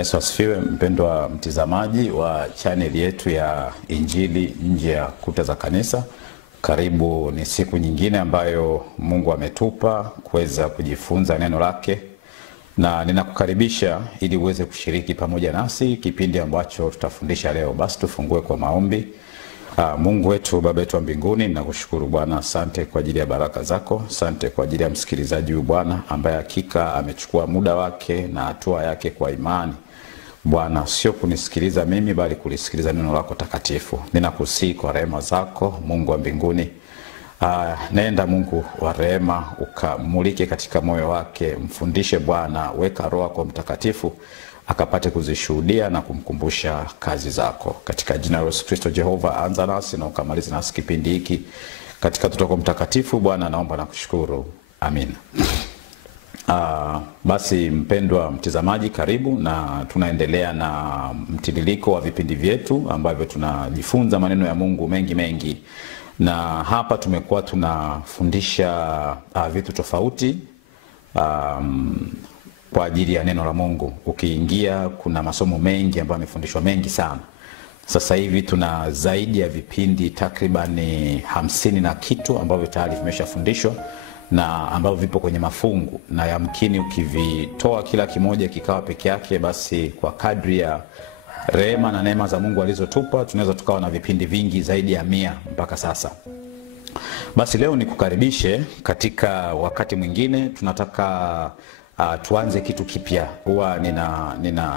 Yesu asifiwe. Mpendwa mtazamaji wa channel yetu ya Injili nje ya kuta za kanisa, karibu. Ni siku nyingine ambayo Mungu ametupa kuweza kujifunza neno lake, na ninakukaribisha ili uweze kushiriki pamoja nasi kipindi ambacho tutafundisha leo. Basi tufungue kwa maombi. Mungu wetu, Baba yetu wa mbinguni, ninakushukuru Bwana. Asante kwa ajili ya baraka zako. Asante kwa ajili ya msikilizaji huyu Bwana ambaye hakika amechukua muda wake na hatua yake kwa imani. Bwana, sio kunisikiliza mimi bali kulisikiliza neno lako takatifu. Ninakusihi kwa rehema zako Mungu wa mbinguni, nenda Mungu wa rehema, ukamulike katika moyo wake. Mfundishe Bwana, weka Roho yako Mtakatifu akapate kuzishuhudia na kumkumbusha kazi zako. Katika jina la Yesu Kristo Jehova, anza nasi na ukamalize nasi kipindi hiki katika tutoko mtakatifu. Bwana, naomba na kushukuru. Amin. Basi mpendwa mtazamaji, karibu, na tunaendelea na mtiririko wa vipindi vyetu ambavyo tunajifunza maneno ya Mungu mengi, na hapa tumekuwa tunafundisha vitu tofauti kwa ajili ya neno la Mungu. Ukiingia kuna masomo mengi ambayo yamefundishwa mengi sana. Sasa hivi tuna zaidi ya vipindi takribani 50 na kitu ambavyo tayari vimeshafundishwa na ambavyo vipo kwenye mafungu, na yamkini ukivitoa kila kimoja kikawa peke yake, basi kwa kadri ya rehema na neema za Mungu alizotupa tunaweza tukawa na vipindi vingi zaidi ya 100 mpaka sasa. Basi leo nikukaribishe katika wakati mwingine. Tunataka tuanze kitu kipya. Huwa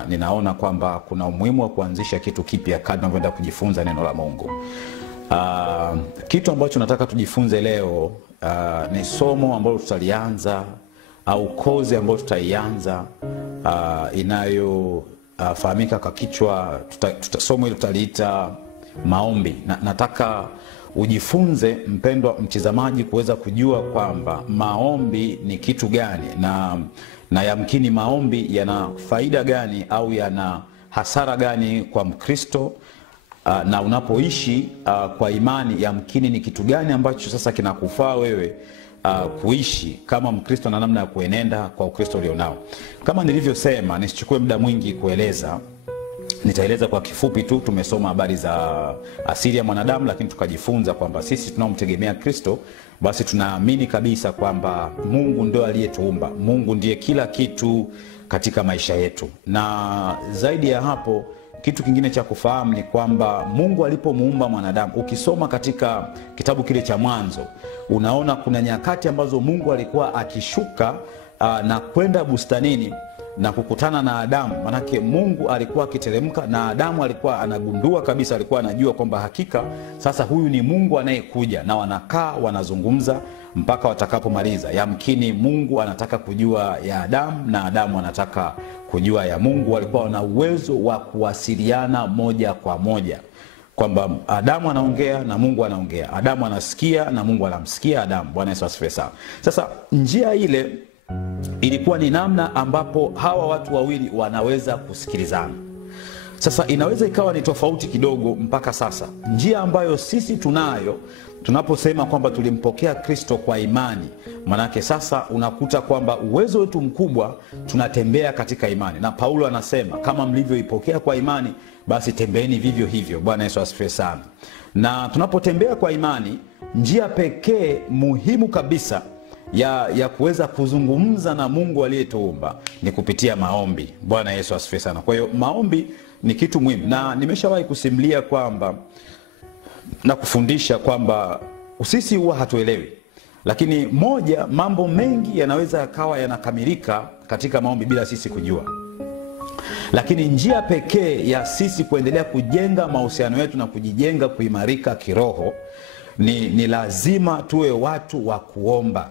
ninaona kwamba kuna umuhimu wa kuanzisha kitu kipya kadri tunavyoenda kujifunza neno la Mungu. Kitu ambacho nataka tujifunze leo ni somo ambalo tutalianza, au kozi ambayo tutaianza, inayofahamika kwa kichwa, somo hilo tutaliita maombi. Nataka ujifunze, mpendwa mtazamaji, kuweza kujua kwamba maombi ni kitu gani, na yamkini maombi yana faida gani au yana hasara gani kwa Mkristo, na unapoishi kwa imani, yamkini ni kitu gani ambacho sasa kinakufaa wewe kuishi kama Mkristo na namna ya kuenenda kwa Ukristo ulionao. Kama nilivyosema, nisichukue muda mwingi kueleza, nitaeleza kwa kifupi tu. Tumesoma habari za asili ya mwanadamu, lakini tukajifunza kwamba sisi tunaomtegemea Kristo, basi tunaamini kabisa kwamba Mungu ndio aliyetuumba. Mungu ndiye kila kitu katika maisha yetu. Na zaidi ya hapo, kitu kingine cha kufahamu ni kwamba Mungu alipomuumba mwanadamu, ukisoma katika kitabu kile cha Mwanzo, unaona kuna nyakati ambazo Mungu alikuwa akishuka na kwenda bustanini na kukutana na Adamu. Manake Mungu alikuwa akiteremka na Adamu alikuwa anagundua kabisa, alikuwa anajua kwamba hakika sasa huyu ni Mungu anayekuja, na wanakaa wanazungumza mpaka watakapomaliza. Yamkini Mungu anataka kujua ya Adamu na Adamu anataka kujua ya Mungu. Walikuwa wana uwezo wa kuwasiliana moja kwa moja, kwamba Adamu anaongea na Mungu anaongea, Adamu anasikia na Mungu anamsikia Adamu. Bwana Yesu asifiwe sana. Sasa njia ile ilikuwa ni namna ambapo hawa watu wawili wanaweza kusikilizana. Sasa inaweza ikawa ni tofauti kidogo mpaka sasa. Njia ambayo sisi tunayo tunaposema kwamba tulimpokea Kristo kwa imani, manake sasa unakuta kwamba uwezo wetu mkubwa tunatembea katika imani, na Paulo anasema kama mlivyoipokea kwa imani, basi tembeeni vivyo hivyo. Bwana Yesu asifiwe sana. Na tunapotembea kwa imani, njia pekee muhimu kabisa ya kuweza kuzungumza na Mungu aliyetuumba ni kupitia maombi. Bwana Yesu asifiwe sana. Kwa hiyo maombi ni kitu muhimu, na nimeshawahi kusimulia kwamba na kufundisha kwamba sisi huwa hatuelewi, lakini mambo mengi yanaweza yakawa yanakamilika katika maombi bila sisi kujua. Lakini njia pekee ya sisi kuendelea kujenga mahusiano yetu na kujijenga kuimarika kiroho ni lazima tuwe watu wa kuomba.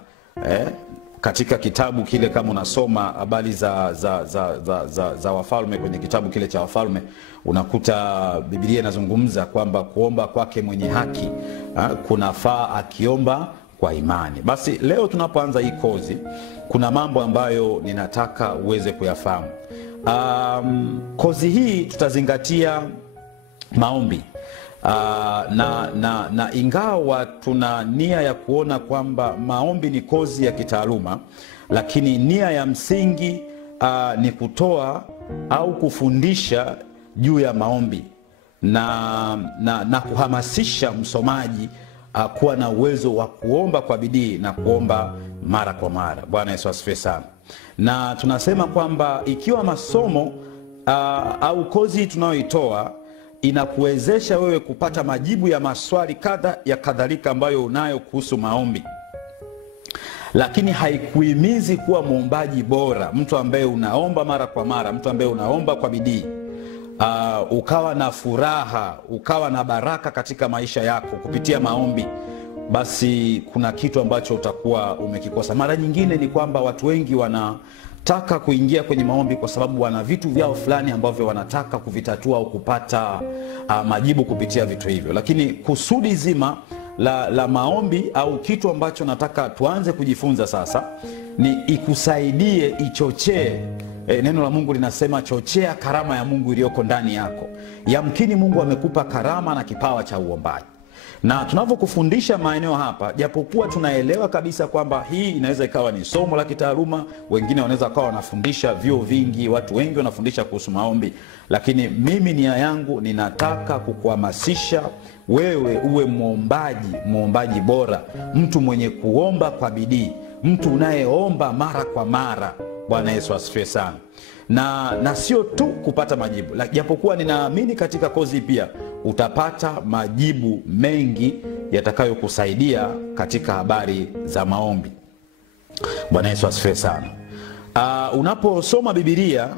Katika kitabu kile, kama unasoma habari za Wafalme, kwenye kitabu kile cha Wafalme, unakuta Biblia inazungumza kwamba kuomba kwake mwenye haki kunafaa akiomba kwa imani. Basi leo tunapoanza hii kozi, kuna mambo ambayo ninataka uweze kuyafahamu. Kozi hii tutazingatia maombi. Na ingawa tuna nia ya kuona kwamba maombi ni kozi ya kitaaluma, lakini nia ya msingi ni kutoa au kufundisha juu ya maombi na kuhamasisha msomaji kuwa na uwezo wa kuomba kwa bidii na kuomba mara kwa mara. Bwana Yesu asifiwe sana. Na tunasema kwamba ikiwa masomo au kozi tunayoitoa inakuwezesha wewe kupata majibu ya maswali kadha ya kadhalika ambayo unayo kuhusu maombi, lakini haikuhimizi kuwa muombaji bora, mtu ambaye unaomba mara kwa mara, mtu ambaye unaomba kwa bidii, ukawa na furaha, ukawa na baraka katika maisha yako kupitia maombi, basi kuna kitu ambacho utakuwa umekikosa. Mara nyingine ni kwamba watu wengi wanataka kuingia kwenye maombi kwa sababu wana vitu vyao fulani ambavyo wanataka kuvitatua au kupata majibu kupitia vitu hivyo. Lakini kusudi zima la maombi au kitu ambacho nataka tuanze kujifunza sasa ni ikusaidie, ichochee. Neno la Mungu linasema chochea karama ya Mungu iliyoko ndani yako. Yamkini Mungu amekupa karama na kipawa cha uombaji. Na tunavyokufundisha maeneo hapa, japokuwa tunaelewa kabisa kwamba hii inaweza ikawa ni somo la kitaaluma, wengine wanaweza kawa wanafundisha vyuo vingi, watu wengi wanafundisha kuhusu maombi, lakini mimi nia yangu ninataka kukuhamasisha wewe uwe muombaji bora, mtu mwenye kuomba kwa bidii, mtu unayeomba mara kwa mara. Bwana Yesu asifiwe sana. Na sio tu kupata majibu, japokuwa ninaamini katika kozi pia utapata majibu mengi yatakayokusaidia katika habari za maombi. Bwana Yesu asifiwe sana. Unaposoma Biblia,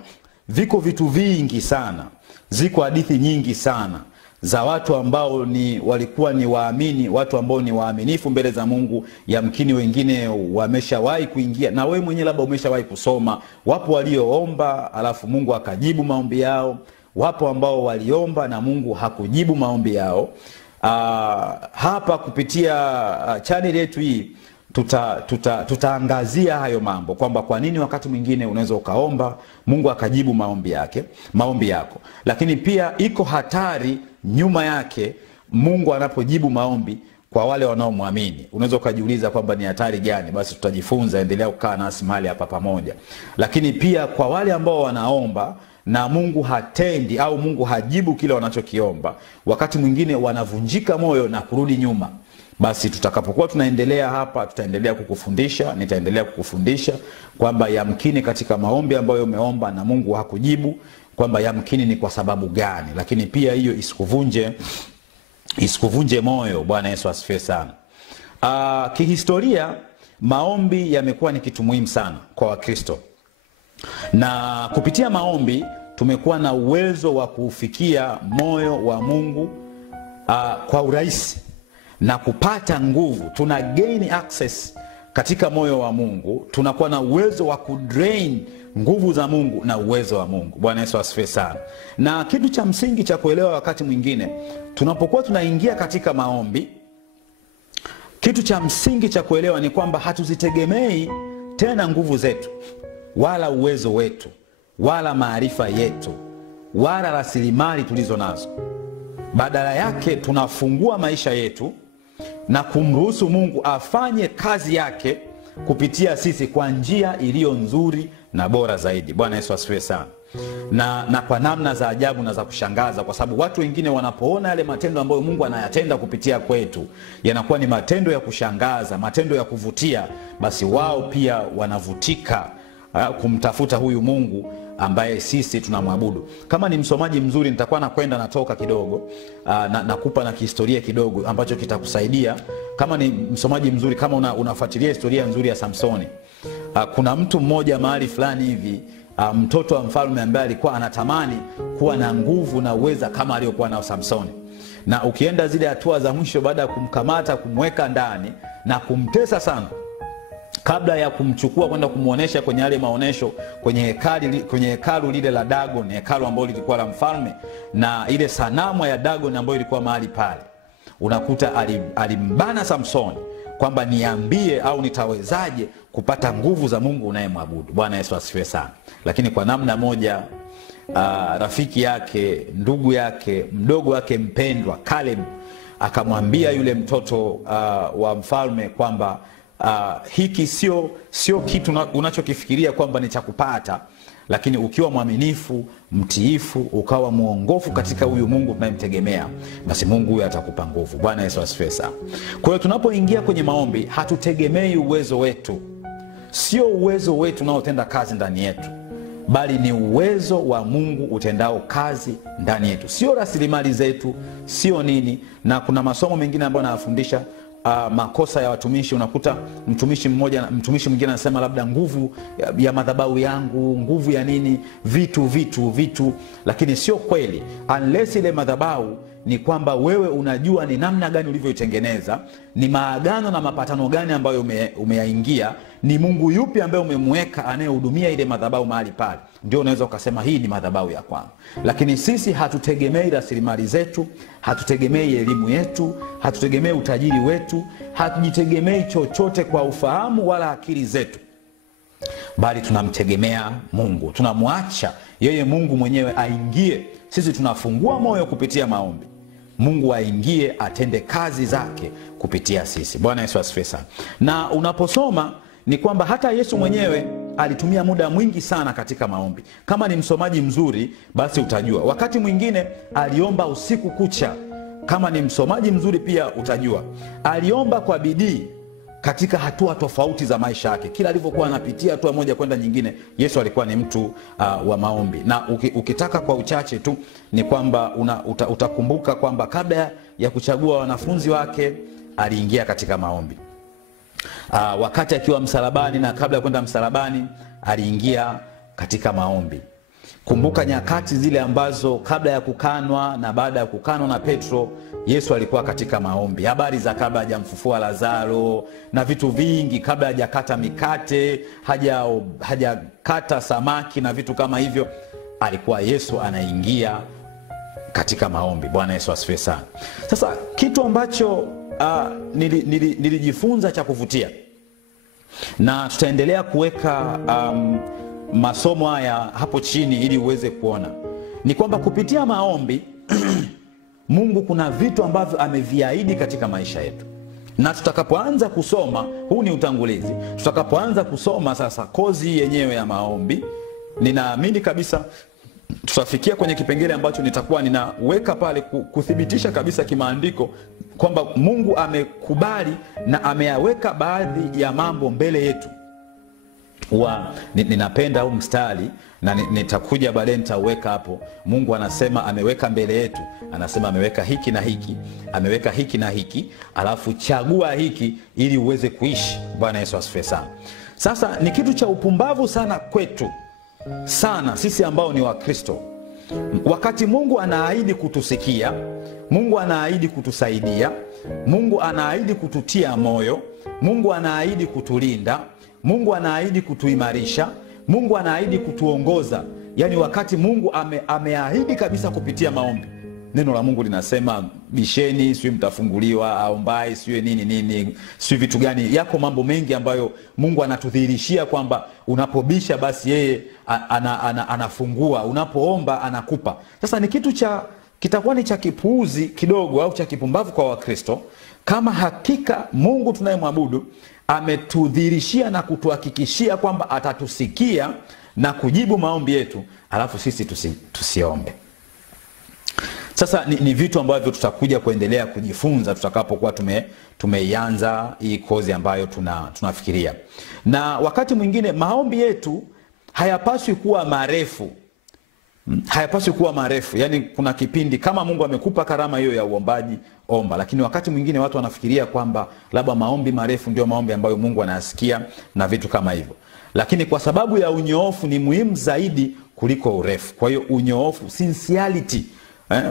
viko vitu vingi sana, ziko hadithi nyingi sana za watu ambao walikuwa ni waamini, watu ambao ni waaminifu mbele za Mungu. Yamkini wengine wameshawahi kuingia, na wewe mwenyewe labda umeshawahi kusoma. Wapo walioomba alafu Mungu akajibu maombi yao, wapo ambao waliomba na Mungu hakujibu maombi yao. Hapa kupitia channel yetu hii tutaangazia hayo mambo, kwamba kwa nini wakati mwingine unaweza ukaomba Mungu akajibu maombi yako, lakini pia iko hatari nyuma yake Mungu anapojibu maombi kwa wale wanaomwamini. Unaweza ukajiuliza kwamba ni hatari gani? Basi tutajifunza, endelea kukaa nasi mahali hapa pamoja. Lakini pia kwa wale ambao wanaomba na Mungu hatendi au Mungu hajibu kile wanachokiomba, wakati mwingine wanavunjika moyo na kurudi nyuma. Basi tutakapokuwa tunaendelea hapa, nitaendelea kukufundisha kwamba yamkini katika maombi ambayo umeomba na Mungu hakujibu, kwamba yamkini ni kwa sababu gani. Lakini pia hiyo isikuvunje moyo. Bwana Yesu asifiwe sana. Kihistoria maombi yamekuwa ni kitu muhimu sana kwa Wakristo, na kupitia maombi tumekuwa na uwezo wa kufikia moyo wa Mungu kwa urahisi na kupata nguvu. Tuna gain access katika moyo wa Mungu, tunakuwa na uwezo wa kudrain nguvu za Mungu na uwezo wa Mungu. Bwana Yesu asifiwe sana. Na kitu cha msingi cha kuelewa wakati mwingine tunapokuwa tunaingia katika maombi, kitu cha msingi cha kuelewa ni kwamba hatuzitegemei tena nguvu zetu wala uwezo wetu wala maarifa yetu wala rasilimali tulizo nazo. Badala yake tunafungua maisha yetu na kumruhusu Mungu afanye kazi yake kupitia sisi kwa njia iliyo nzuri na bora zaidi. Bwana Yesu asifiwe sana. Na kwa namna za ajabu na za kushangaza, kwa sababu watu wengine wanapoona yale matendo ambayo Mungu anayatenda kupitia kwetu yanakuwa ni matendo ya kushangaza, matendo ya kuvutia, basi wao pia wanavutika kumtafuta huyu Mungu ambaye sisi tunamwabudu. Kama ni msomaji mzuri, nitakuwa nakwenda natoka kidogo nakupa na kihistoria kidogo ambacho kitakusaidia. Kama ni msomaji mzuri, kama unafuatilia historia nzuri ya Samsoni, kuna mtu mmoja mahali fulani hivi, mtoto wa mfalme ambaye alikuwa anatamani kuwa na nguvu na uweza kama aliyokuwa nao Samsoni. Na ukienda zile hatua za mwisho, baada ya kumkamata, kumweka ndani na kumtesa sana, kabla ya kumchukua kwenda kumuonesha kwenye yale maonesho kwenye hekalu lile la Dagon, hekalu ambalo lilikuwa la mfalme, na ile sanamu ya Dagon ambayo ilikuwa mahali pale, unakuta alimbana Samsoni kwamba niambie au nitawezaje kupata nguvu za Mungu unayemwabudu. Bwana Yesu asifiwe sana. Lakini kwa namna moja rafiki yake, ndugu yake, mdogo wake mpendwa Caleb akamwambia yule mtoto wa mfalme kwamba hiki sio kitu unachokifikiria kwamba ni cha kupata. lakini ukiwa mwaminifu, mtiifu, ukawa muongofu katika huyu Mungu tunayemtegemea, basi Mungu huyu atakupa nguvu. Bwana Yesu asifiwe sana. Kwa hiyo tunapoingia kwenye maombi, hatutegemei uwezo wetu. Sio uwezo wetu unaotenda kazi ndani yetu, bali ni uwezo wa Mungu utendao kazi ndani yetu. Sio rasilimali zetu, sio nini. Na kuna masomo mengine ambayo nafundisha makosa ya watumishi. Unakuta mtumishi mwingine anasema labda nguvu ya madhabahu yangu, nguvu ya nini, vitu, lakini sio kweli. Unless ile madhabahu ni kwamba wewe unajua ni namna gani ulivyoitengeneza, ni maagano na mapatano gani ambayo umeyaingia, ni Mungu yupi ambaye umemweka anayehudumia ile madhabahu mahali pale, ndio unaweza ukasema hii ni madhabahu ya kwangu. Lakini sisi hatutegemei rasilimali zetu, hatutegemei elimu yetu, hatutegemei utajiri wetu, hatujitegemei chochote kwa ufahamu wala akili zetu, bali tunamtegemea Mungu. Tunamwacha yeye Mungu mwenyewe aingie. Sisi tunafungua moyo kupitia maombi, Mungu aingie atende kazi zake kupitia sisi. Bwana Yesu asifiwe sana. Na unaposoma ni kwamba hata Yesu mwenyewe alitumia muda mwingi sana katika maombi. Kama ni msomaji mzuri, basi utajua. Wakati mwingine aliomba usiku kucha. Kama ni msomaji mzuri pia utajua. Aliomba kwa bidii katika hatua tofauti za maisha yake. Kila alivyokuwa anapitia hatua moja kwenda nyingine, Yesu alikuwa ni mtu wa maombi. Na ukitaka kwa uchache tu ni kwamba utakumbuka kwamba kabla ya kuchagua wanafunzi wake aliingia katika maombi. Wakati akiwa msalabani na kabla ya kwenda msalabani aliingia katika maombi. Kumbuka nyakati zile ambazo kabla ya kukanwa na baada ya kukanwa na Petro, Yesu alikuwa katika maombi. Habari za kabla hajamfufua Lazaro na vitu vingi, kabla hajakata mikate, hajakata samaki na vitu kama hivyo, alikuwa Yesu anaingia katika maombi. Bwana Yesu asifiwe sana. Sasa kitu ambacho nilijifunza cha kuvutia, na tutaendelea kuweka masomo haya hapo chini ili uweze kuona, ni kwamba kupitia maombi Mungu kuna vitu ambavyo ameviahidi katika maisha yetu. Na tutakapoanza kusoma, huu ni utangulizi, tutakapoanza kusoma sasa kozi yenyewe ya maombi, ninaamini kabisa tutafikia kwenye kipengele ambacho nitakuwa ninaweka pale kuthibitisha kabisa kimaandiko kwamba Mungu amekubali na ameyaweka baadhi ya mambo mbele yetu. Ninapenda huu mstari na nitakuja baadaye nitaweka hapo. Mungu anasema ameweka mbele yetu, anasema ameweka hiki na hiki, ameweka hiki na hiki, alafu chagua hiki ili uweze kuishi. Bwana Yesu asifiwe sana. Sasa ni kitu cha upumbavu sana kwetu, sana sisi ambao ni Wakristo, wakati Mungu anaahidi kutusikia, Mungu anaahidi kutusaidia, Mungu anaahidi kututia moyo, Mungu anaahidi kutulinda, Mungu anaahidi kutuimarisha, Mungu anaahidi kutuongoza. Yani wakati Mungu ameahidi kabisa kupitia maombi. Neno la Mungu linasema bisheni, siyo mtafunguliwa, aombai, siyo nini, siyo vitu gani. Yako mambo mengi ambayo Mungu anatudhihirishia kwamba unapobisha basi yeye anafungua, unapoomba anakupa. Sasa ni kitu kitakuwa ni cha kipuuzi kidogo au cha kipumbavu kwa Wakristo kama hakika Mungu tunayemwabudu ametudhihirishia na kutuhakikishia kwamba atatusikia na kujibu maombi yetu, alafu sisi tusiombe. Sasa ni vitu ambavyo tutakuja kuendelea kujifunza tutakapokuwa tumeianza hii kozi ambayo tunafikiria. Na wakati mwingine maombi yetu hayapaswi kuwa marefu. Hayapaswi kuwa marefu. Yani kuna kipindi kama Mungu amekupa karama hiyo ya uombaji, omba. Lakini wakati mwingine watu wanafikiria kwamba labda maombi marefu ndio maombi ambayo Mungu anasikia na vitu kama hivyo. Lakini kwa sababu ya unyoofu ni muhimu zaidi kuliko urefu. Kwa hiyo unyoofu, sincerity,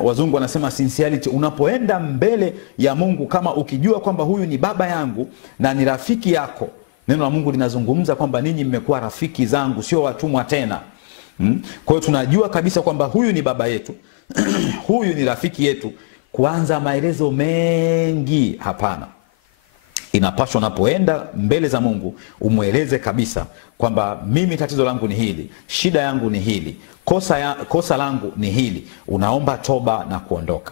wazungu wanasema sincerity, unapoenda mbele ya Mungu kama ukijua kwamba huyu ni baba yangu na ni rafiki yako. Neno la Mungu linazungumza kwamba ninyi mmekuwa rafiki zangu, sio watumwa tena. Kwa hiyo tunajua kabisa kwamba huyu ni baba yetu, huyu ni rafiki yetu. Kuanza maelezo mengi, hapana. Inapaswa unapoenda mbele za Mungu umweleze kabisa kwamba mimi tatizo langu ni hili, shida yangu ni hili, kosa langu ni hili. Unaomba toba na kuondoka.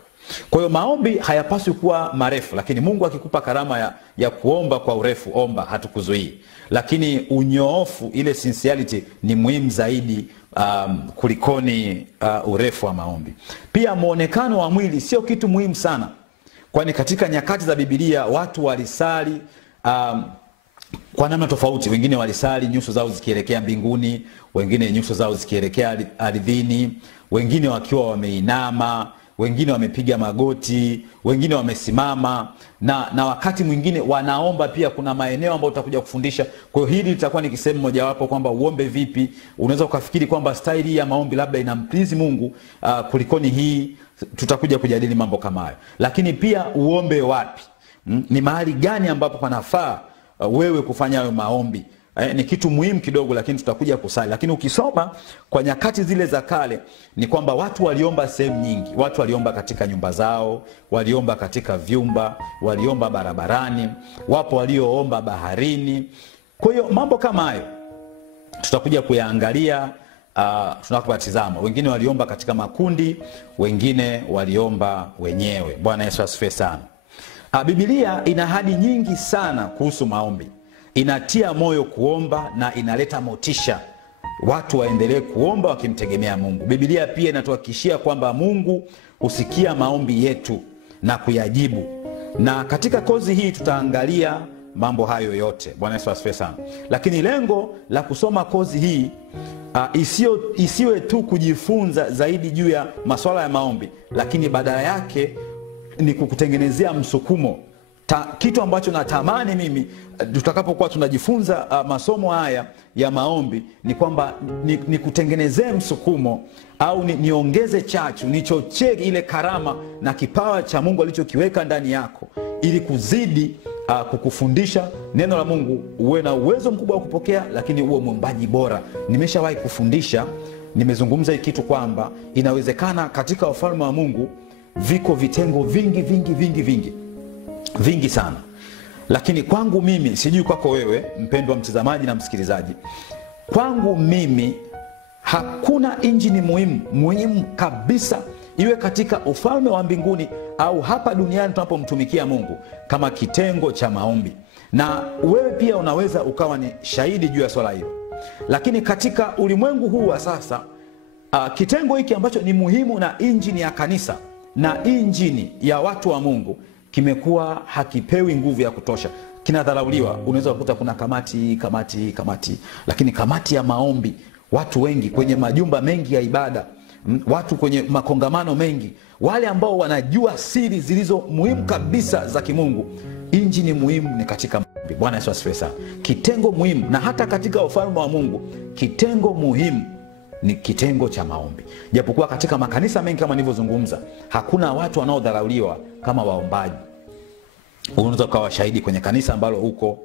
Kwa hiyo maombi hayapaswi kuwa marefu, lakini Mungu akikupa karama ya kuomba kwa urefu, omba, hatukuzuii. Lakini unyoofu, ile sincerity ni muhimu zaidi kulikoni urefu wa maombi. Pia muonekano wa mwili sio kitu muhimu sana. Kwani katika nyakati za Biblia watu walisali kwa namna tofauti. Wengine walisali nyuso zao zikielekea mbinguni, wengine nyuso zao zikielekea ardhini, wengine wakiwa wameinama, wengine wamepiga magoti, wengine wamesimama, na wakati mwingine wanaomba pia. Kuna maeneo ambayo utakuja kufundisha. Kwa hiyo hili litakuwa ni kisehemu mojawapo kwamba uombe vipi. Unaweza ukafikiri kwamba style hii ya maombi labda inamplizi Mungu kulikoni hii. Tutakuja kujadili mambo kama hayo. Lakini pia uombe wapi? Ni mahali gani ambapo panafaa wewe kufanya hayo maombi? Ni kitu muhimu kidogo, lakini tutakuja kusali. Lakini ukisoma kwa nyakati zile za kale ni kwamba watu waliomba sehemu nyingi. Watu waliomba katika nyumba zao, waliomba katika vyumba, waliomba barabarani, wapo walioomba baharini. Kwa hiyo mambo kama hayo tutakuja kuyaangalia tunapotazama. Wengine waliomba katika makundi, wengine waliomba wenyewe. Bwana Yesu asifiwe sana. Biblia ina ahadi nyingi sana kuhusu maombi. Inatia moyo kuomba na inaleta motisha watu waendelee kuomba wakimtegemea Mungu. Biblia pia inatuhakikishia kwamba Mungu husikia maombi yetu na kuyajibu. Na katika kozi hii tutaangalia mambo hayo yote. Bwana Yesu asifiwe sana. Lakini lengo la kusoma kozi hii isiwe tu kujifunza zaidi juu ya masuala ya maombi, lakini badala yake ni kukutengenezea msukumo. Kitu ambacho natamani mimi tutakapokuwa tunajifunza masomo haya ya maombi ni kwamba ni kutengenezea msukumo, au niongeze chachu, nichochee ile karama na kipawa cha Mungu alichokiweka ndani yako, ili kuzidi kukufundisha neno la Mungu, uwe na uwezo mkubwa wa kupokea, lakini uwe mwombaji bora. Nimeshawahi kufundisha, nimezungumza hiki kitu kwamba inawezekana katika ufalme wa Mungu viko vitengo vingi sana. Lakini kwangu mimi, sijui kwako wewe mpendwa mtazamaji na msikilizaji, kwangu mimi hakuna injini muhimu kabisa, iwe katika ufalme wa mbinguni au hapa duniani tunapomtumikia Mungu, kama kitengo cha maombi. Na wewe pia unaweza ukawa ni shahidi juu ya swala hilo. Lakini katika ulimwengu huu wa sasa, kitengo hiki ambacho ni muhimu na injini ya kanisa na injini ya watu wa Mungu kimekuwa hakipewi nguvu ya kutosha, kinadharauliwa. Unaweza kukuta kuna kamati, lakini kamati ya maombi, watu wengi kwenye majumba mengi ya ibada, watu kwenye makongamano mengi, wale ambao wanajua siri zilizo muhimu kabisa za kimungu, injini muhimu ni katika maombi. Bwana Yesu asifiwe sana. Kitengo muhimu, na hata katika ufalme wa Mungu kitengo muhimu ni kitengo cha maombi. Japokuwa katika makanisa mengi kama nilivyozungumza, hakuna watu wanaodharauliwa kama waombaji. Unaweza kuwa shahidi kwenye kanisa ambalo uko,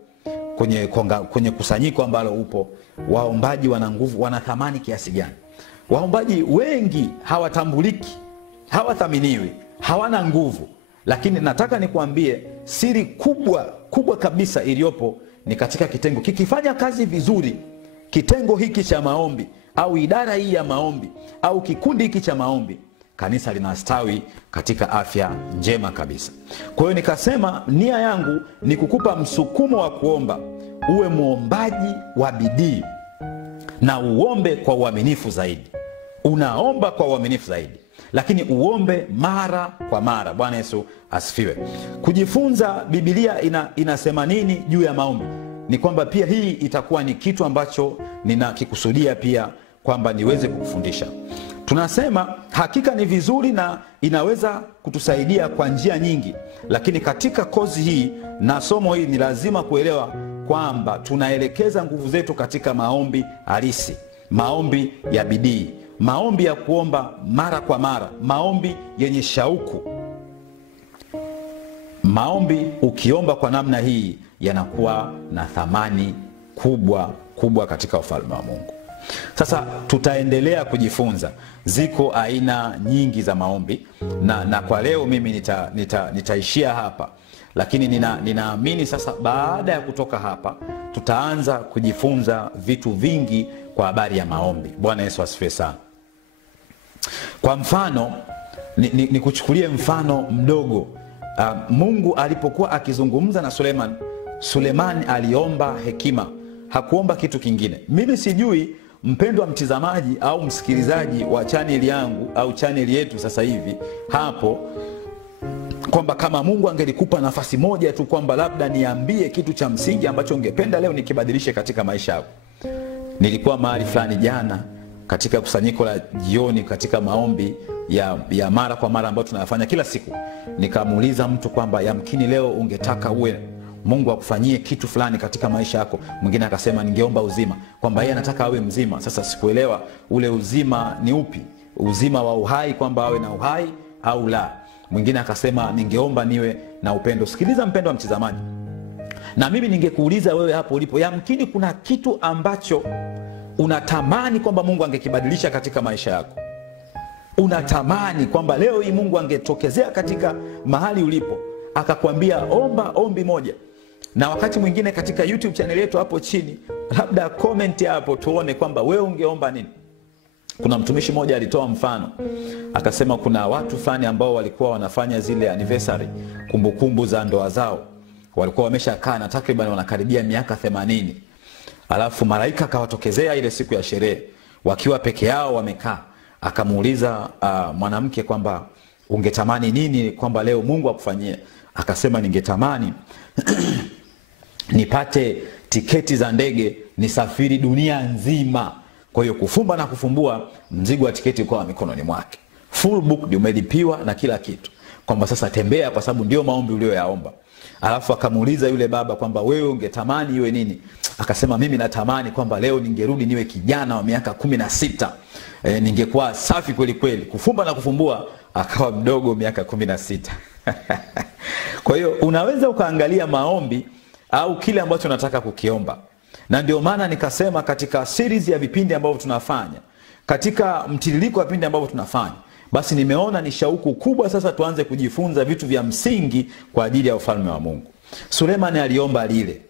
kwenye kusanyiko ambalo upo, waombaji wana nguvu, wana thamani kiasi gani. Waombaji wengi hawatambuliki, hawathaminiwi, hawana nguvu. Lakini nataka nikuambie siri kubwa kabisa iliyopo ni katika kitengo. Kikifanya kazi vizuri, kitengo hiki cha maombi au idara hii ya maombi au kikundi hiki cha maombi, kanisa linastawi katika afya njema kabisa. Kwa hiyo nikasema nia yangu ni kukupa msukumo wa kuomba, uwe muombaji wa bidii na uombe kwa uaminifu zaidi. Unaomba kwa uaminifu zaidi, lakini uombe mara kwa mara. Bwana Yesu asifiwe. Kujifunza Biblia inasema nini juu ya maombi, ni kwamba pia hii itakuwa ni kitu ambacho ninakikusudia pia kwamba niweze kukufundisha. Tunasema hakika ni vizuri na inaweza kutusaidia kwa njia nyingi, lakini katika kozi hii na somo hili ni lazima kuelewa kwamba tunaelekeza nguvu zetu katika maombi halisi, maombi ya bidii, maombi ya kuomba mara kwa mara, maombi yenye shauku. Maombi ukiomba kwa namna hii yanakuwa na thamani kubwa katika ufalme wa Mungu. Sasa tutaendelea kujifunza. Ziko aina nyingi za maombi na kwa leo mimi nitaishia hapa. Lakini ninaamini sasa baada ya kutoka hapa tutaanza kujifunza vitu vingi kwa habari ya maombi. Bwana Yesu asifiwe sana. Kwa mfano, Ni kuchukulie mfano mdogo. Mungu alipokuwa akizungumza na Suleiman aliomba hekima, hakuomba kitu kingine. Mimi sijui mpendwa mtizamaji au msikilizaji wa channel yangu au channel yetu sasa hivi hapo, kwamba kama Mungu angelikupa nafasi moja tu kwamba labda niambie kitu cha msingi ambacho ungependa leo nikibadilishe katika maisha yako. Nilikuwa mahali fulani jana katika kusanyiko la jioni katika maombi ya mara kwa mara ambayo tunayafanya kila siku. Nikamuuliza mtu kwamba yamkini leo ungetaka uwe Mungu akufanyie kitu fulani katika maisha yako. Mwingine akasema ningeomba uzima, kwamba yeye anataka awe mzima. Sasa sikuelewa ule uzima ni upi, uzima wa uhai kwamba awe na uhai au la. Mwingine akasema ningeomba niwe na upendo. Sikiliza mpendwa mtazamaji, na mimi ningekuuliza wewe hapo ulipo, yamkini kuna kitu ambacho unatamani kwamba Mungu angekibadilisha katika maisha yako. Unatamani kwamba leo hii Mungu angetokezea katika mahali ulipo akakwambia omba ombi moja. Na wakati mwingine katika YouTube channel yetu hapo chini, labda comment hapo tuone kwamba wewe ungeomba nini. Kuna mtumishi mmoja alitoa mfano, akasema kuna watu fulani ambao walikuwa wanafanya zile anniversary, kumbukumbu za ndoa zao. Walikuwa wameshakaa na takriban wanakaribia miaka 80. Alafu malaika akawatokezea ile siku ya sherehe wakiwa peke yao wamekaa. Akamuuliza mwanamke kwamba ungetamani nini kwamba leo Mungu akufanyie. Akasema ningetamani nipate tiketi za ndege nisafiri dunia nzima. Kwa hiyo kufumba na kufumbua, mzigo wa tiketi uko mikononi mwake, full book, umelipiwa na kila kitu, kwamba sasa tembea kwa sababu ndio maombi uliyoyaomba. Alafu akamuuliza yule baba kwamba wewe ungetamani iwe nini. Akasema mimi natamani kwamba leo ningerudi niwe kijana wa miaka 16. Ningekuwa safi kweli kweli. Kufumba na kufumbua akawa mdogo miaka 16. Kwa hiyo unaweza ukaangalia maombi au kile ambacho unataka kukiomba. Na ndio maana nikasema katika series ya vipindi ambavyo tunafanya, katika mtiririko wa vipindi ambavyo tunafanya, basi nimeona ni shauku kubwa sasa tuanze kujifunza vitu vya msingi kwa ajili ya ufalme wa Mungu. Suleiman aliomba lile.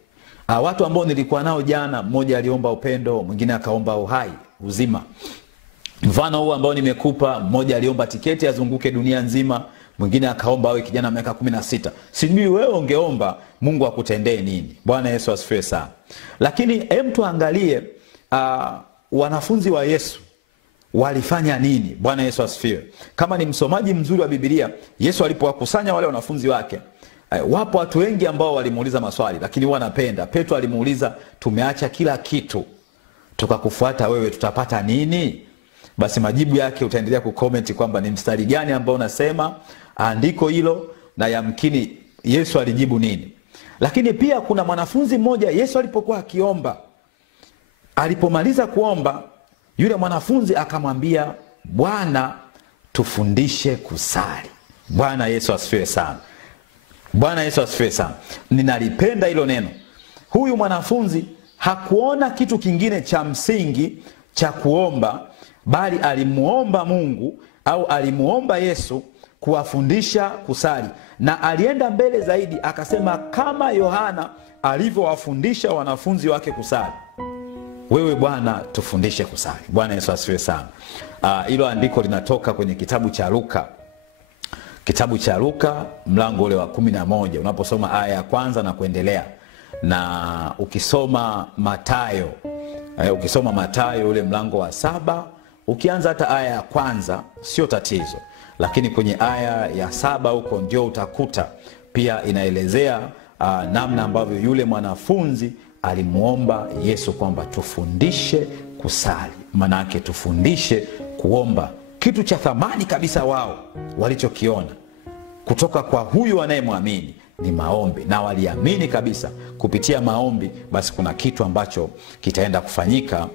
Watu ambao nilikuwa nao jana, mmoja aliomba upendo, mwingine akaomba uhai, uzima. Mfano huu ambao nimekupa, mmoja aliomba tiketi azunguke dunia nzima, mwingine akaomba awe kijana miaka 16. Sijui wewe ungeomba Mungu akutendee nini. Bwana Yesu asifiwe sana. Lakini hem tuangalie wanafunzi wa Yesu walifanya nini. Bwana Yesu asifiwe. Kama ni msomaji mzuri wa Biblia, Yesu alipowakusanya wale wanafunzi wake, wapo watu wengi ambao walimuuliza maswali, lakini wanapenda. Petro alimuuliza, tumeacha kila kitu tukakufuata wewe, tutapata nini? Basi majibu yake utaendelea kucomment kwamba ni mstari gani ambao unasema andiko hilo na yamkini Yesu alijibu nini. Lakini pia kuna mwanafunzi mmoja Yesu alipokuwa akiomba, alipomaliza kuomba, yule mwanafunzi akamwambia, Bwana tufundishe kusali. Bwana Yesu asifiwe sana. Bwana Yesu asifiwe sana. Ninalipenda hilo neno. Huyu mwanafunzi hakuona kitu kingine cha msingi cha kuomba, bali alimuomba Mungu au alimuomba Yesu kuwafundisha kusali. Na alienda mbele zaidi akasema kama Yohana alivyowafundisha wanafunzi wake kusali, wewe Bwana tufundishe kusali. Bwana Yesu asifiwe sana. Hilo andiko linatoka kwenye kitabu cha Luka. Kitabu cha Luka mlango ule wa 11, unaposoma aya ya kwanza na kuendelea. Na ukisoma Mathayo ule mlango wa 7, ukianza hata aya ya kwanza sio tatizo. Lakini kwenye aya ya 7 huko ndio utakuta pia inaelezea namna ambavyo yule mwanafunzi alimuomba Yesu kwamba tufundishe kusali. Maana yake tufundishe kuomba. Kitu cha thamani kabisa wao walichokiona kutoka kwa huyu anayemwamini ni maombi, na waliamini kabisa kupitia maombi basi kuna kitu ambacho kitaenda kufanyika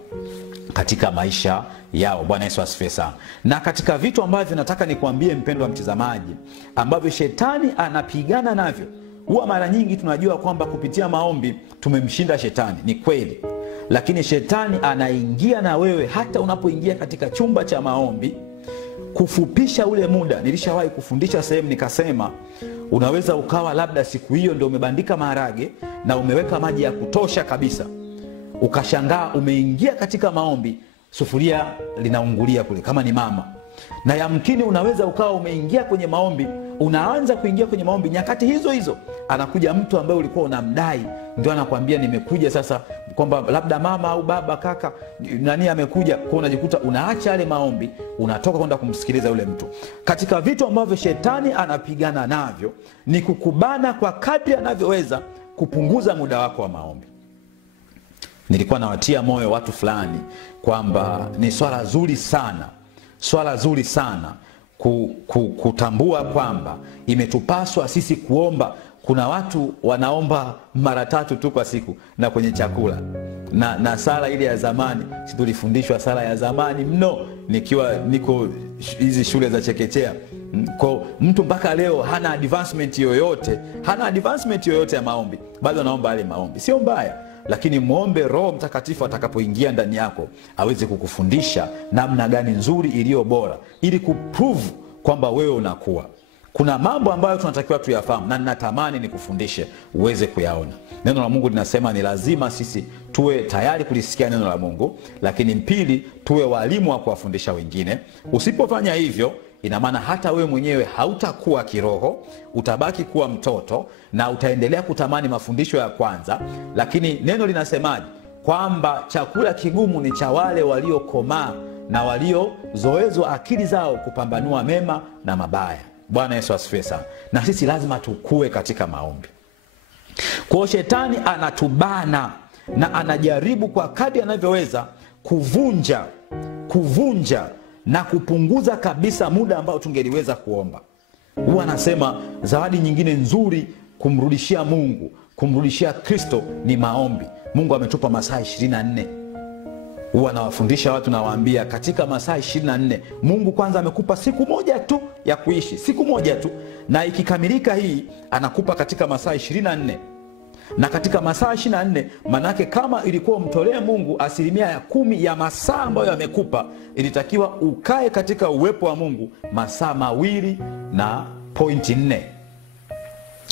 katika maisha yao. Bwana Yesu asifiwe sana. Na katika vitu ambavyo nataka nikuambie mpendwa mtazamaji, ambavyo shetani anapigana navyo, huwa mara nyingi tunajua kwamba kupitia maombi tumemshinda shetani, ni kweli. Lakini shetani anaingia na wewe hata unapoingia katika chumba cha maombi kufupisha ule muda. Nilishawahi kufundisha sehemu nikasema unaweza ukawa labda siku hiyo ndio umebandika maharage na umeweka maji ya kutosha kabisa, ukashangaa umeingia katika maombi, sufuria linaungulia kule, kama ni mama Na yamkini unaweza ukawa umeingia kwenye maombi, unaanza kuingia kwenye maombi, nyakati hizo hizo anakuja mtu ambaye ulikuwa unamdai, ndio anakuambia nimekuja sasa, kwamba labda mama au baba, kaka, nani amekuja. Kwa unajikuta unaacha yale maombi, unatoka kwenda kumsikiliza yule mtu. Katika vitu ambavyo shetani anapigana navyo ni kukubana kwa kadri anavyoweza kupunguza muda wako wa maombi. Nilikuwa nawatia moyo watu fulani kwamba ni swala zuri sana kutambua kwamba imetupaswa sisi kuomba. Kuna watu wanaomba mara 3 tu kwa siku na kwenye chakula, na sala ile ya zamani. Si tulifundishwa sala ya zamani mno nikiwa niko hizi shule za chekechea. Kwa mtu mpaka leo hana advancement yoyote ya maombi, bado anaomba yale maombi. Sio mbaya, lakini muombe Roho Mtakatifu atakapoingia ndani yako aweze kukufundisha namna gani nzuri iliyo bora, ili kuprove kwamba wewe unakuwa. Kuna mambo ambayo tunatakiwa tuyafahamu, na ninatamani nikufundishe uweze kuyaona. Neno la Mungu linasema ni lazima sisi tuwe tayari kulisikia neno la Mungu, lakini pili, tuwe walimu wa kuwafundisha wengine. Usipofanya hivyo, ina maana hata wewe mwenyewe hautakuwa kiroho, utabaki kuwa mtoto na utaendelea kutamani mafundisho ya kwanza. Lakini neno linasemaje? Kwamba chakula kigumu ni cha wale waliokomaa na waliozoezwa akili zao kupambanua mema na mabaya. Bwana Yesu asifiwe sana. Na sisi lazima tukue katika maombi. Kwa shetani anatubana na anajaribu kwa kadri anavyoweza kuvunja na kupunguza kabisa muda ambao tungeliweza kuomba. Huwa anasema zawadi nyingine nzuri kumrudishia Mungu, kumrudishia Kristo ni maombi. Mungu ametupa masaa 24. Huwa nawafundisha watu, nawaambia katika masaa 24 Mungu kwanza amekupa siku moja tu ya kuishi, siku moja tu, na ikikamilika hii anakupa katika masaa 24. Na katika masaa 24, manake kama ilikuwa umtolee Mungu 10% ya masaa ambayo amekupa, ilitakiwa ukae katika uwepo wa Mungu masaa 2.4.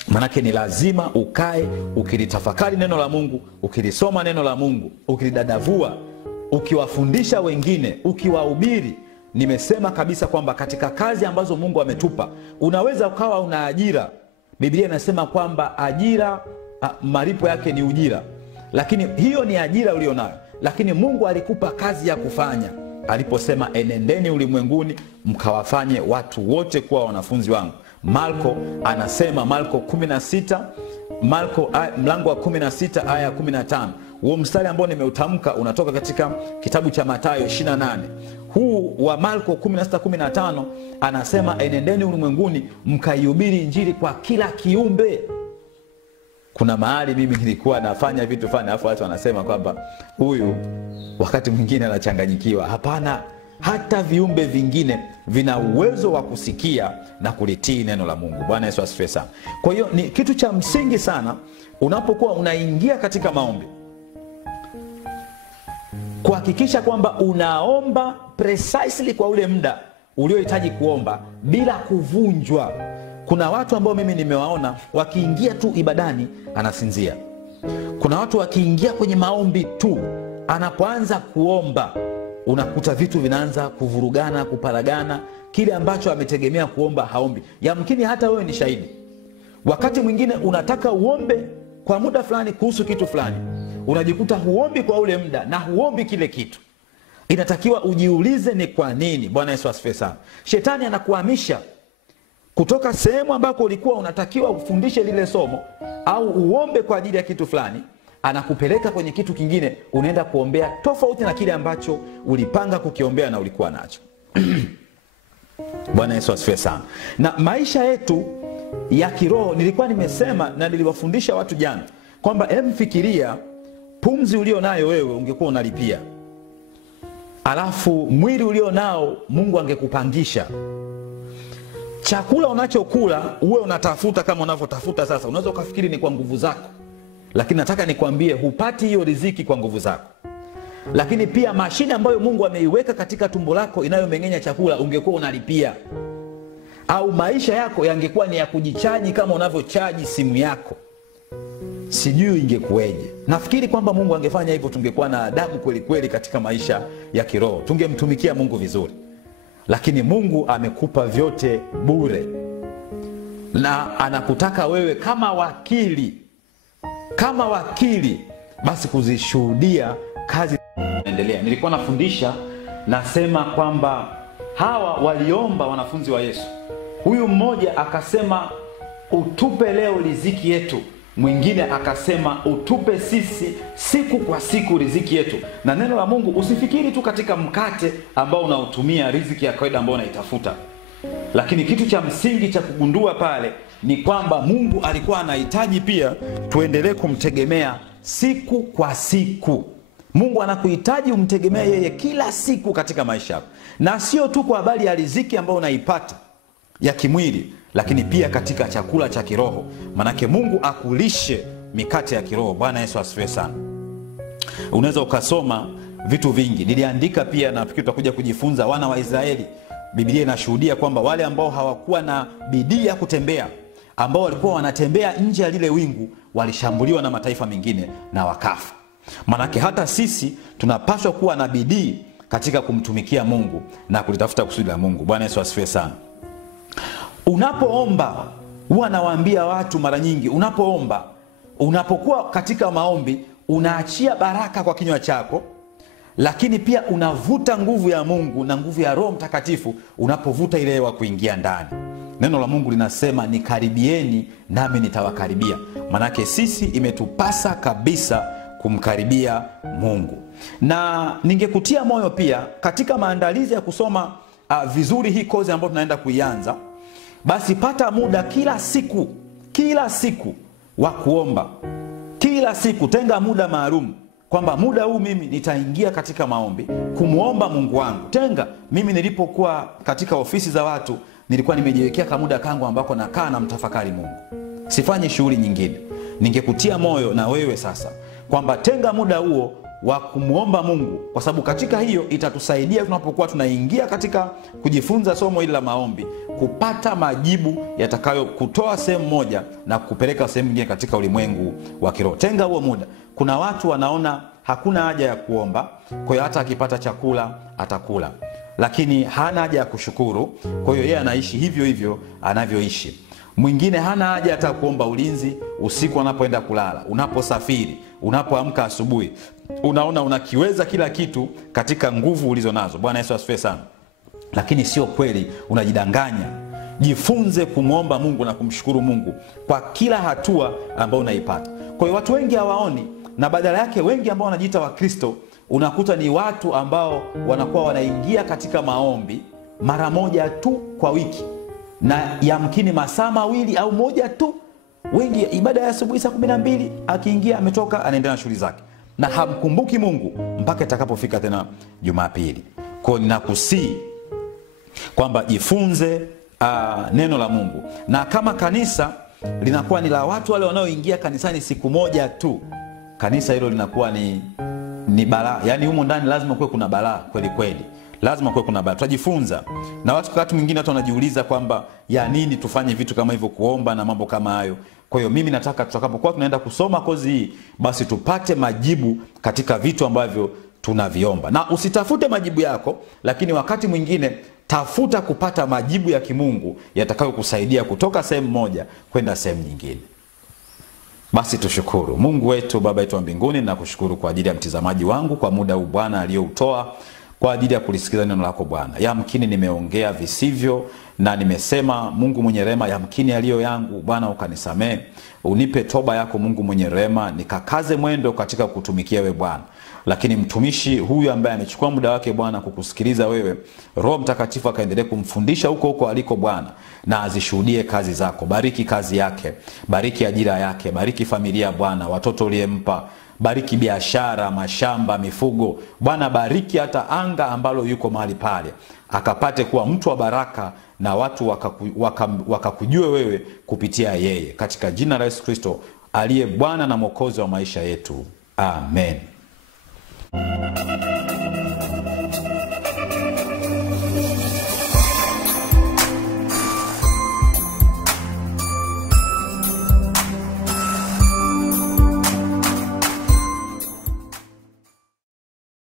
Manake ni lazima ukae ukilitafakari neno la Mungu, ukilisoma neno la Mungu, ukilidadavua, ukiwafundisha wengine, ukiwahubiri. Nimesema kabisa kwamba katika kazi ambazo Mungu ametupa, unaweza ukawa una ajira. Biblia inasema kwamba ajira malipo yake ni ujira, lakini hiyo ni ajira ulionayo. Lakini Mungu alikupa kazi ya kufanya aliposema enendeni ulimwenguni mkawafanye watu wote kuwa wanafunzi wangu. Marko anasema, Marko 16, Marko mlango wa 16 aya 15. Huo mstari ambao nimeutamka unatoka katika kitabu cha Mathayo 28. Huu wa Marko 16:15 anasema enendeni ulimwenguni mkaihubiri injili kwa kila kiumbe. Kuna mahali mimi nilikuwa nafanya vitu fulani, alafu watu wanasema kwamba huyu wakati mwingine anachanganyikiwa. Hapana, hata viumbe vingine vina uwezo wa kusikia na kulitii neno la Mungu. Bwana Yesu asifiwe sana. Kwa hiyo ni kitu cha msingi sana unapokuwa unaingia katika maombi, kuhakikisha kwamba unaomba precisely kwa ule muda uliohitaji kuomba bila kuvunjwa. Kuna watu ambao mimi nimewaona wakiingia tu ibadani anasinzia. Kuna watu wakiingia kwenye maombi tu, anapoanza kuomba unakuta vitu vinaanza kuvurugana, kuparagana, kile ambacho ametegemea kuomba haombi. Yamkini hata wewe ni shahidi. Wakati mwingine unataka uombe kwa muda fulani kuhusu kitu fulani, unajikuta huombi kwa ule muda na huombi kile kitu. Inatakiwa ujiulize ni kwa nini. Bwana Yesu asifiwe sana. Shetani anakuhamisha kutoka sehemu ambako ulikuwa unatakiwa ufundishe lile somo au uombe kwa ajili ya kitu fulani, anakupeleka kwenye kitu kingine, unaenda kuombea tofauti na kile ambacho ulipanga kukiombea na ulikuwa nacho. Bwana Yesu asifiwe sana. Na maisha yetu ya kiroho, nilikuwa nimesema na niliwafundisha watu jana kwamba fikiria pumzi ulio nayo wewe ungekuwa unalipia, alafu mwili ulio nao Mungu angekupangisha. Chakula unachokula uwe unatafuta kama unavyotafuta sasa, unaweza ukafikiri ni kwa nguvu zako, lakini nataka nikwambie hupati hiyo riziki kwa nguvu zako. Lakini pia mashine ambayo Mungu ameiweka katika tumbo lako inayomeng'enya chakula ungekuwa unalipia. Au maisha yako yangekuwa ni ya kujichaji kama unavyochaji simu yako, sijui ingekuweje. Nafikiri kwamba Mungu angefanya hivyo, tungekuwa na adabu kweli kweli katika maisha ya kiroho, tungemtumikia Mungu vizuri. lakini Mungu amekupa vyote bure, na anakutaka wewe kama wakili basi kuzishuhudia kazi zinaendelea. Nilikuwa nafundisha nasema kwamba hawa waliomba wanafunzi wa Yesu. Huyu mmoja akasema utupe leo riziki yetu, mwingine akasema utupe sisi siku kwa siku riziki yetu. Na neno la Mungu, usifikiri tu katika mkate ambao unautumia, riziki ya kawaida ambao unaitafuta, lakini kitu cha msingi cha kugundua pale ni kwamba Mungu alikuwa anahitaji pia tuendelee kumtegemea siku kwa siku. Mungu anakuhitaji umtegemea yeye kila siku katika maisha yako, na sio tu kwa habari ya riziki ambayo unaipata ya kimwili, lakini pia katika chakula cha kiroho. Manake Mungu akulishe mikate ya kiroho. Bwana Yesu asifiwe sana. Unaweza ukasoma vitu vingi. Niliandika pia na tutakuja kujifunza wana wa Israeli. Biblia inashuhudia kwamba wale ambao hawakuwa na bidii ya kutembea, ambao walikuwa wanatembea nje ya lile wingu, walishambuliwa na mataifa mengine na wakafa. Manake hata sisi tunapaswa kuwa na bidii katika kumtumikia Mungu na kulitafuta kusudi la Mungu. Bwana Yesu asifiwe sana. Unapoomba, huwa nawaambia watu mara nyingi, unapokuwa katika maombi, unaachia baraka kwa kinywa chako, lakini pia unavuta nguvu ya Mungu na nguvu ya Roho Mtakatifu unapovuta ile hewa kuingia ndani. Neno la Mungu linasema nikaribieni nami nitawakaribia. Manake sisi imetupasa kabisa kumkaribia Mungu. Na ningekutia moyo pia katika maandalizi ya kusoma vizuri hii kozi ambayo tunaenda kuianza, basi pata muda kila siku wa kuomba. Kila siku tenga muda maalum kwamba muda huu mimi nitaingia katika maombi kumuomba Mungu wangu. Tenga. Mimi nilipokuwa katika ofisi za watu, nilikuwa nimejiwekea kamuda kangu ambako nakaa na mtafakari Mungu, sifanye shughuli nyingine. Ningekutia moyo na wewe sasa kwamba tenga muda huo wa kumuomba Mungu, kwa sababu katika hiyo itatusaidia tunapokuwa tunaingia katika kujifunza somo hili la maombi, kupata majibu yatakayo kutoa sehemu moja na kupeleka sehemu nyingine katika ulimwengu wa kiroho. Tenga huo muda. Kuna watu wanaona hakuna haja ya kuomba, kwa hiyo hata akipata chakula atakula, lakini hana haja ya kushukuru, kwa hiyo yeye anaishi hivyo hivyo anavyoishi. Mwingine hana haja hata kuomba ulinzi usiku anapoenda kulala, unaposafiri, unapoamka asubuhi. Unaona unakiweza kila kitu katika nguvu ulizo nazo. Bwana Yesu asifiwe sana. Lakini sio kweli, unajidanganya. Jifunze kumwomba Mungu na kumshukuru Mungu kwa kila hatua ambayo unaipata. Kwa hiyo watu wengi hawaoni, na badala yake wengi ambao wanajiita Wakristo unakuta ni watu ambao wanakuwa wanaingia katika maombi mara moja tu kwa wiki, na yamkini masaa mawili au moja tu. Wengi ibada ya asubuhi saa 12 akiingia ametoka anaendelea na shughuli zake, na hamkumbuki Mungu mpaka itakapofika tena Jumapili. Kwa hiyo ninakusii kwamba jifunze neno la Mungu. Na kama kanisa linakuwa ni la watu wale wanaoingia kanisani siku moja tu, kanisa hilo linakuwa ni balaa. Yaani humo ndani lazima kuwe kuna balaa kweli kweli. Lazima kuwe kuna balaa. Tutajifunza. Na wakati mwingine watu wanajiuliza kwamba ya nini tufanye vitu kama hivyo, kuomba na mambo kama hayo. Kwa hiyo mimi nataka tutakapokuwa tunaenda kusoma kozi hii, basi tupate majibu katika vitu ambavyo tunaviomba. Na usitafute majibu yako, lakini wakati mwingine tafuta kupata majibu ya kimungu yatakayo kusaidia kutoka sehemu moja kwenda sehemu nyingine. Basi tushukuru. Mungu wetu, Baba yetu wa mbinguni, na kushukuru kwa ajili ya mtazamaji wangu kwa muda huu Bwana aliyoutoa kwa ajili ya kulisikiza neno lako Bwana. Yamkini nimeongea visivyo na nimesema, Mungu mwenye rehema, yamkini yaliyo yangu Bwana ukanisamee. Unipe toba yako Mungu mwenye rehema, nikakaze mwendo katika kutumikia wewe Bwana. Lakini mtumishi huyu ambaye amechukua muda wake Bwana kukusikiliza wewe, Roho Mtakatifu akaendelee kumfundisha huko aliko Bwana, na azishuhudie kazi zako. Bariki kazi yake, bariki ajira yake, bariki familia Bwana, watoto uliyempa, bariki biashara, mashamba, mifugo. Bwana bariki hata anga ambalo yuko mahali pale, akapate kuwa mtu wa baraka na watu wakakujue wewe kupitia yeye, katika jina la Yesu Kristo aliye Bwana na Mwokozi wa maisha yetu. Amen.